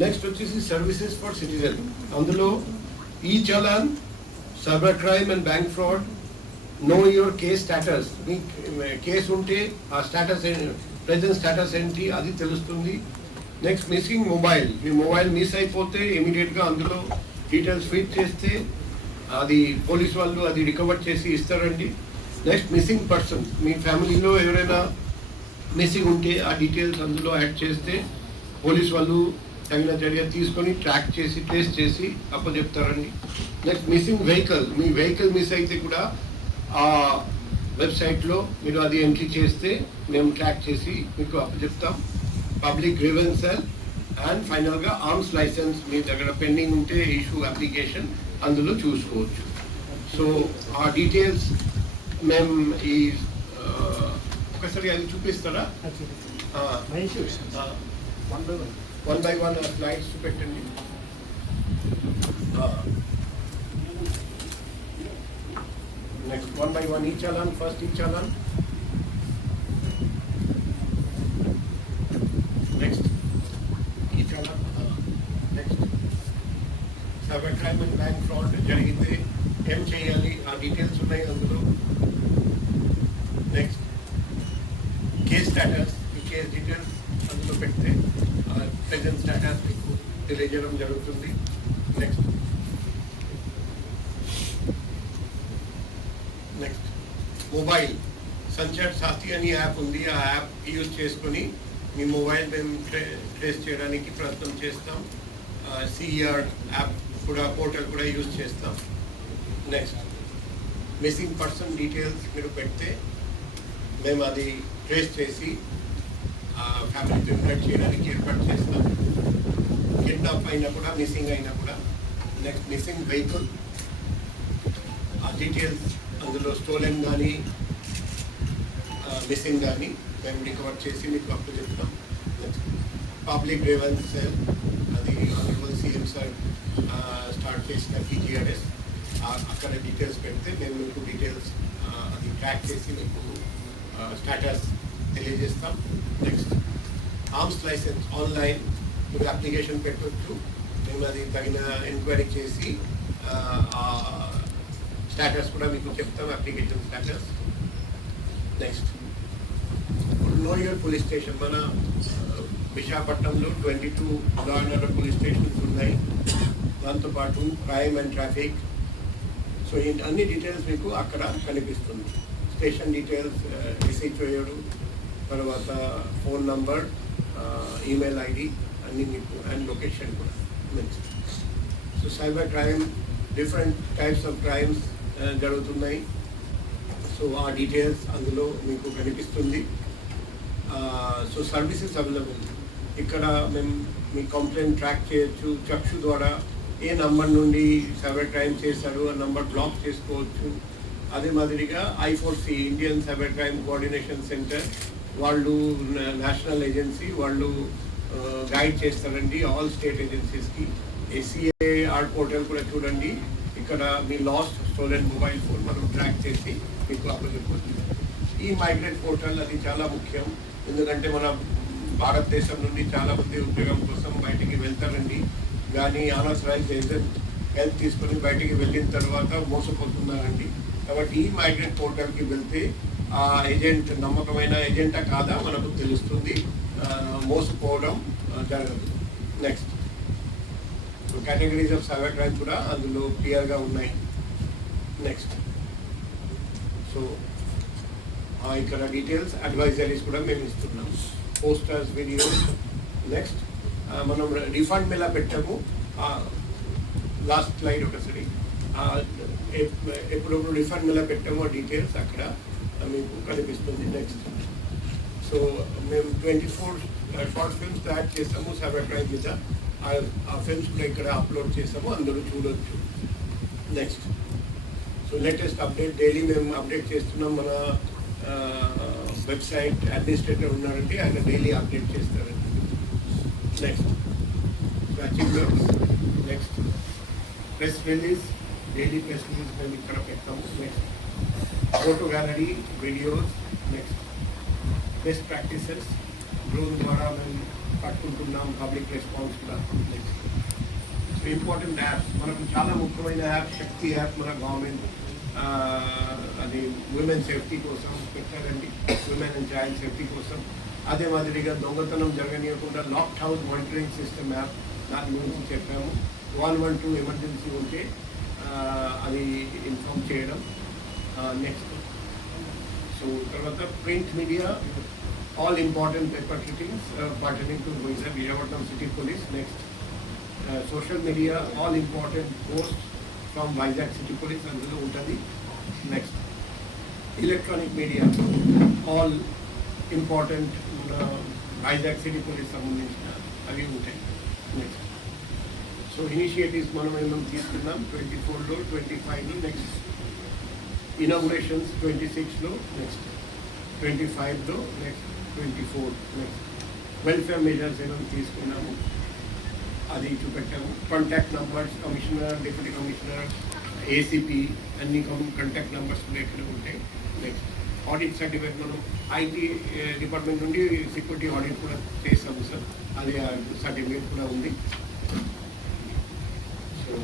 నెక్స్ట్ వచ్చేసి services for citizen. అందులో ఈ challan, cyber crime and bank fraud, know your case status. మీ కేసు ఉంటే ఆ స్టేటస్ ప్రెజెంట్ స్టేటస్ ఏంటి అది తెలుస్తుంది. Next missing mobile. మీ మొబైల్ మిస్ అయిపోతే ఇమీడియట్గా అందులో డీటెయిల్స్ ఫీడ్ చేస్తే అది పోలీస్ వాళ్ళు అది రికవర్ చేసి ఇస్తారండి. Next missing person. మీ ఫ్యామిలీలో ఎవరైనా మిస్సింగ్ ఉంటే ఆ డీటెయిల్స్ అందులో యాడ్ చేస్తే పోలీస్ వాళ్ళు తగిన చర్య తీసుకొని ట్రాక్ చేసి ట్రేస్ చేసి అప్పచెప్తారండి. Next missing vehicle. మీ వెహికల్ మిస్ అయితే కూడా ఆ వెబ్సైట్లో మీరు అది ఎంట్రీ చేస్తే మేము ట్రాక్ చేసి మీకు అప్పచెప్తాం. పబ్లిక్ గ్రీవెన్స్ సెల్ అండ్ ఫైనల్గా ఆర్మ్స్ లైసెన్స్ మీ దగ్గర పెండింగ్ ఉంటే ఇష్యూ అప్లికేషన్ అందులో చూసుకోవచ్చు. సో ఆ డీటెయిల్స్ మేము ఈ ఒకసారి అది చూపిస్తారా? వన్ బై వన్ స్లైడ్స్ చూపెట్టండి. నెక్స్ట్ వన్ బై వన్ ఈ చలాన్. ఫస్ట్ ఈ చలాన్, నెక్స్ట్ ఈ challan, next cyber crime and bank fraud జరిగితే ఏం చేయాలి ఆ డీటెయిల్స్ ఉన్నాయి అందులో. Next case status. ఈ కేస్ డీటెయిల్స్ అందులో పెడితే ప్రెజెంట్ స్టేటస్ మీకు తెలియజేయడం జరుగుతుంది. Next mobile. సంచార్ సాథి అని యాప్ ఉంది. ఆ యాప్ యూజ్ చేసుకొని మీ మొబైల్ మేము ట్రేస్ చేయడానికి ప్రయత్నం చేస్తాం. సిఆర్ యాప్ కూడా పోర్టల్ కూడా యూజ్ చేస్తాం. నెక్స్ట్ మిస్సింగ్ పర్సన్ డీటెయిల్స్ మీరు పెడితే మేము అది ట్రేస్ చేసి ఫ్యామిలీతో ఇంటరాక్ట్ చేయడానికి ఏర్పాటు చేస్తాం. కిడ్నాప్ అయినా కూడా, మిస్సింగ్ అయినా కూడా. Next missing vehicle. ఆ డీటెయిల్స్ అందులో స్టోలెన్ కానీ మిస్సింగ్ కానీ మేము రికవర్ చేసి మీకు అప్పు చెప్తాం. Public grievance cell. అది ఆనరబుల్ సీఎం సార్ స్టార్ట్ చేసిన PGRS. అక్కడ డీటెయిల్స్ పెడితే మేము మీకు డీటెయిల్స్ అది ట్రాక్ చేసి మీకు స్టేటస్ తెలియజేస్తాం. Next arms licence. ఆన్లైన్ మీరు అప్లికేషన్ పెట్టవచ్చు. మేము అది తగిన ఎంక్వైరీ చేసి స్టేటస్ కూడా మీకు చెప్తాం, application status. Next know your police station. మన విశాఖపట్నంలో 22 law and order police stations ఉన్నాయి. దాంతోపాటు క్రైమ్ అండ్ ట్రాఫిక్. సో ఈ అన్ని డీటెయిల్స్ మీకు అక్కడ కనిపిస్తుంది. స్టేషన్ డీటెయిల్స్, SHO, తర్వాత ఫోన్ నంబర్, ఈమెయిల్ ID అన్నీ మీకు, అండ్ లొకేషన్ కూడా. Next so cyber crime, different types of crimes జరుగుతున్నాయి. సో ఆ డీటెయిల్స్ అందులో మీకు కనిపిస్తుంది. So services available. ఇక్కడ మేము మీ కంప్లైంట్ ట్రాక్ చేయొచ్చు. చక్షు ద్వారా ఏ నంబర్ నుండి సైబర్ క్రైమ్ చేశారు ఆ నంబర్ బ్లాక్ చేసుకోవచ్చు. అదే మాదిరిగా I4C, Indian cyber crime coordination centre వాళ్ళు నేషనల్ ఏజెన్సీ, వాళ్ళు గైడ్ చేస్తారండి ఆల్ స్టేట్ ఏజెన్సీస్కి. SCAR పోర్టల్ కూడా చూడండి. ఇక్కడ మీ లాస్ట్ స్టోలెన్ మొబైల్ ఫోన్ మనం ట్రాక్ చేసి మీకు అప్పచెప్పవచ్చు. ఈ మైగ్రేట్ పోర్టల్ అది చాలా ముఖ్యం. ఎందుకంటే మన భారతదేశం నుండి చాలామంది ఉద్యోగం కోసం బయటికి వెళ్తారండి. కానీ అనవసరమైన ఏజెంట్ హెల్ప్ తీసుకొని బయటికి వెళ్ళిన తర్వాత మోసపోతున్నారండి. కాబట్టి ఈ మైగ్రేట్ పోర్టల్కి వెళ్తే ఆ ఏజెంట్ నమ్మకమైన ఏజెంటా కాదా మనకు తెలుస్తుంది. మోసపోవడం జరగదు. Next categories of cyber crime కూడా అందులో క్లియర్గా ఉన్నాయి. నెక్స్ట్ సో ఇక్కడ డీటెయిల్స్, అడ్వైజరీస్ కూడా మేము ఇస్తున్నాం, పోస్టర్స్, వీడియోస్. నెక్స్ట్ మనం రిఫండ్ ఎలా పెట్టాము లాస్ట్ స్లైడ్ ఒకసారి. ఎప్పుడప్పుడు రిఫర్ మీద పెట్టామో డీటెయిల్స్ అక్కడ మీకు కనిపిస్తుంది. నెక్స్ట్ సో మేము 24 షార్ట్ ఫిల్మ్స్ తయారు చేసాము సైబర్ క్రైమ్ మీద. ఆ ఫిల్మ్స్ కూడా ఇక్కడ అప్లోడ్ చేసాము, అందరూ చూడొచ్చు. Next so latest update daily మేము అప్డేట్ చేస్తున్నాం. మన వెబ్సైట్ అడ్మినిస్ట్రేటర్ ఉన్నారంటే ఆయన డైలీ అప్డేట్ చేస్తారండి. Next achievements. Next press release, daily press release మేము ఇక్కడ పెడతాము. Next photo gallery, videos. Next best practices, drone ద్వారా మేము పట్టుకుంటున్నాం, పబ్లిక్ రెస్పాన్స్ కూడా. నెక్స్ట్ సో ఇంపార్టెంట్ యాప్స్, మనకు చాలా ముఖ్యమైన యాప్ శక్తి యాప్ మన గవర్నమెంట్ అది ఉమెన్ సేఫ్టీ కోసం పెట్టారండి, ఉమెన్ అండ్ చైల్డ్ సేఫ్టీ కోసం. అదే మాదిరిగా దొంగతనం జరగనీయకుండా locked house monitoring system app, దాని గురించి చెప్పాము. 112 ఎమర్జెన్సీ ఉంటే అది ఇన్ఫార్మ్ చేయడం. నెక్స్ట్ సో తర్వాత print media, all important paper clippings pertaining to Vijayawada city police. Next social media, all important post from Vizag city police అందులో ఉంటుంది. Next electronic media, all important Vizag city police సంబంధించిన అవి ఉంటాయి. నెక్స్ట్ సో ఇనిషియేటివ్స్ మనం ఏమైనా తీసుకున్నాం 24లో, 25లో. నెక్స్ట్ ఇనాగ్రేషన్స్ 26లో, నెక్స్ట్ 25లో, నెక్స్ట్ 24. నెక్స్ట్ వెల్ఫేర్ మెజర్స్ ఏమైనా తీసుకున్నాము అది చూపెట్టాము. Contact numbers, commissioner, deputy commissioner, ACP అన్ని కాంటాక్ట్ నెంబర్స్ కూడా ఇక్కడ ఉంటాయి. నెక్స్ట్ ఆడిట్ సర్టిఫికేట్ మనం ఐటీ డిపార్ట్మెంట్ నుండి సెక్యూరిటీ ఆడిట్ కూడా చేసాము సార్, అది సర్టిఫికేట్ కూడా ఉంది. సో